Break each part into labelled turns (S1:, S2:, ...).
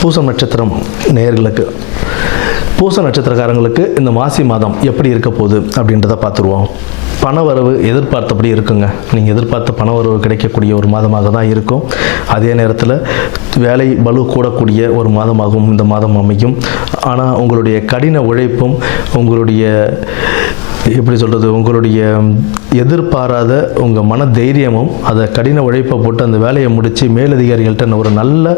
S1: பூசம் நட்சத்திரம் நேயர்களுக்கு பூச நட்சத்திரக்காரங்களுக்கு இந்த மாசி மாதம் எப்படி இருக்க போகுது அப்படின்றத பார்த்துருவோம். பணவரவு எதிர்பார்த்தபடி இருக்குங்க. நீங்கள் எதிர்பார்த்த பணவரவு கிடைக்கக்கூடிய ஒரு மாதமாக தான் இருக்கும். அதே நேரத்தில் வேலை பலு கூடக்கூடிய ஒரு மாதமாகவும் இந்த மாதம் அமையும். ஆனால் உங்களுடைய கடின உழைப்பும் உங்களுடைய எப்படி சொல்கிறது உங்களுடைய எதிர்பாராத உங்கள் மன தைரியமும் அதை கடின உழைப்பை போட்டு அந்த வேலையை முடித்து மேலதிகாரிகள்கிட்ட ஒரு நல்ல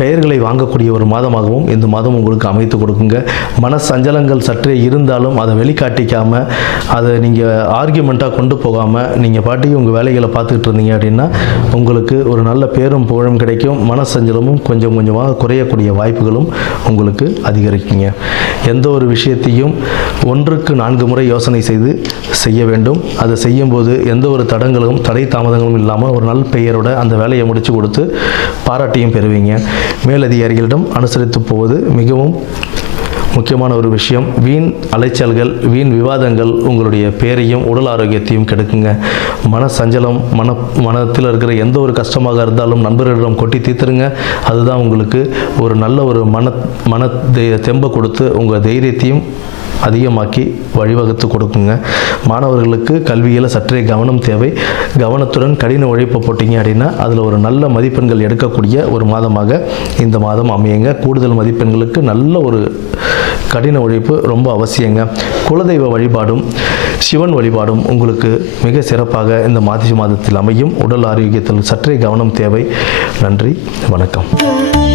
S1: பெயர்களை வாங்கக்கூடிய ஒரு மாதமாகவும் இந்த மாதம் உங்களுக்கு அமைத்து கொடுக்குங்க. மன சஞ்சலங்கள் சற்றே இருந்தாலும் அதை வெளிக்காட்டிக்காமல் அதை நீங்கள் ஆர்கியூமெண்ட்டாக கொண்டு போகாமல் நீங்கள் பாட்டி உங்கள் வேலைகளை பார்த்துக்கிட்டு இருந்தீங்க அப்படின்னா உங்களுக்கு ஒரு நல்ல பேரும் புகழும் கிடைக்கும். மன சஞ்சலமும் கொஞ்சம் கொஞ்சமாக குறையக்கூடிய வாய்ப்புகளும் உங்களுக்கு அதிகரிக்குங்க. எந்த ஒரு விஷயத்தையும் ஒன்றுக்கு நான்கு முறை யோசனை செய்து செய்ய வேண்டும். அதை செய்யும்போது எந்த ஒரு தடங்களும் தடை தாமதங்களும் இல்லாமல் ஒரு நல் பெயரோட அந்த வேலையை முடித்து கொடுத்து பாராட்டியும் பெறுவீங்க. மேலதிகாரிகளிடம் அனுசரித்து போவது மிகவும் முக்கியமான ஒரு விஷயம். வீண் அலைச்சல்கள் வீண் விவாதங்கள் உங்களுடைய பேரையும் உடல் ஆரோக்கியத்தையும் கெடுக்குங்க. மன சஞ்சலம் மன மனத்தில் இருக்கிற எந்த ஒரு கஷ்டமாக இருந்தாலும் நண்பர்களிடம் கொட்டி தீர்த்துருங்க. அதுதான் உங்களுக்கு ஒரு நல்ல ஒரு மன மன தெம்பை கொடுத்து உங்கள் தைரியத்தையும் அதிகமாக்கி வழிவகுத்து கொடுக்குங்க. மாணவர்களுக்கு கல்வியில் சற்றே கவனம் தேவை. கவனத்துடன் கடின உழைப்பு போட்டிங்க அப்படின்னா அதில் ஒரு நல்ல மதிப்பெண்கள் எடுக்கக்கூடிய ஒரு மாதமாக இந்த மாதம் அமையுங்க. கூடுதல் மதிப்பெண்களுக்கு நல்ல ஒரு கடின உழைப்பு ரொம்ப அவசியங்க. குலதெய்வ வழிபாடும் சிவன் வழிபாடும் உங்களுக்கு மிக சிறப்பாக இந்த மாசி மாதத்தில் அமையும். உடல் ஆரோக்கியத்தில் சற்றே கவனம் தேவை. நன்றி வணக்கம்.